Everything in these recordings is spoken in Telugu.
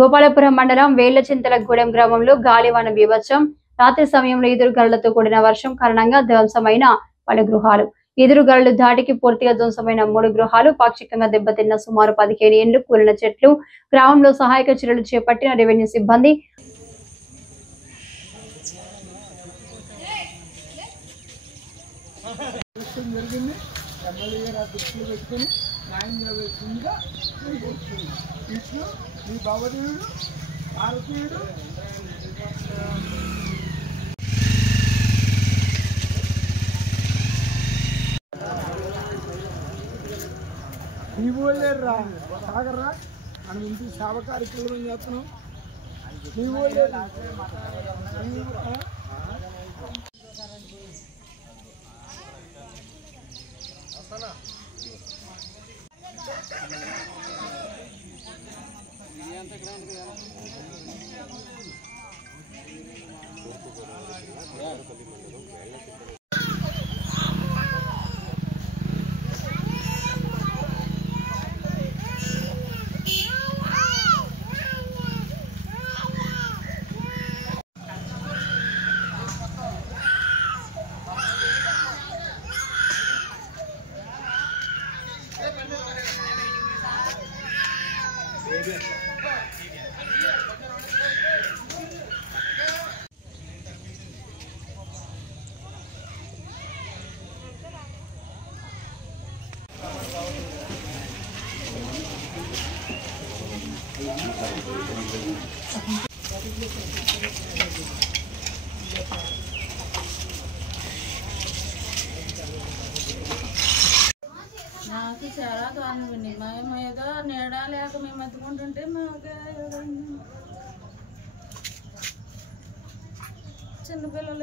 గోపాలపురం మండలం వేళ్లచింతలగూడెం గ్రామంలో గాలివాన బీభత్సం. రాత్రి సమయంలో ఎదురుగాలులతో కూడిన వర్షం కారణంగా ధ్వంసమైన పలు గృహాలు. ఎదురుగాలుల దాటికి పూర్తిగా ధ్వంసమైన 3 గృహాలు, పాక్షికంగా దెబ్బతిన్న సుమారు 15 ఇండ్లు, కూలిన చెట్లు. గ్రామంలో సహాయక చర్యలు చేపట్టిన రెవెన్యూ సిబ్బంది. సాగర్రా మనం ఇంటి సేవ కార్యక్రమం చేస్తున్నాం. నాకు చాలా కారణం అండి. మేము ఏదో నీడ లేక మేము ఎత్తుకుంటుంటే మాకు చిన్నపిల్లలు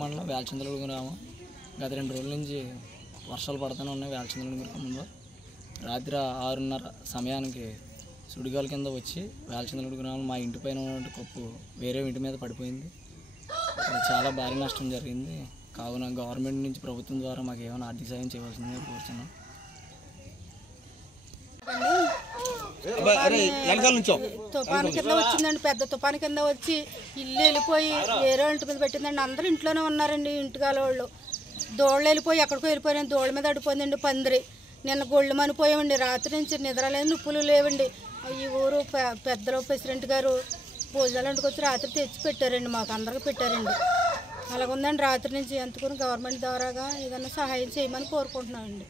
మండలం వేల్చింతలగూడెం గ్రామం. గత 2 రోజుల నుంచి వర్షాలు పడుతూనే ఉన్నాయి. వేల్చింతలగూడెం గ్రామంలో రాత్రి 6:30 సమయానికి సుడిగాల కింద వచ్చి వేల్చింతలగూడెం గ్రామంలో మా ఇంటి పైన ఉన్నటువంటి కప్పు వేరే ఇంటి మీద పడిపోయింది. చాలా భారీ నష్టం జరిగింది. కావున గవర్నమెంట్ నుంచి, ప్రభుత్వం ద్వారా మాకు ఏమైనా ఆర్థిక సాయం చేయవలసిందిగా కోరుతున్నాం. తుఫాను కింద వచ్చిందండి, పెద్ద తుఫాను కింద వచ్చి ఇల్లు వెళ్ళిపోయి వేరే ఇంటి మీద పెట్టిందండి. అందరూ ఇంట్లోనే ఉన్నారండి. ఇంటికాల వాళ్ళు దోళ్ళు వెళ్ళిపోయి ఎక్కడికో వెళ్ళిపోయారండి. దోళ్ళ మీద అడిపోయిందండి పందిరి. నిన్న గొళ్ళు మనిపోయామండి. రాత్రి నుంచి నిద్ర లేదు, నిప్పులు లేవండి. ఈ ఊరు పెద్దలు ప్రెసిడెంట్ గారు భోజనాలు ఇంటికి రాత్రి తెచ్చి పెట్టారండి, మాకు అందరికి పెట్టారండి. అలాగుందండి. రాత్రి నుంచి ఎంతకుని గవర్నమెంట్ ద్వారాగా ఏదైనా సహాయం చేయమని కోరుకుంటున్నామండి.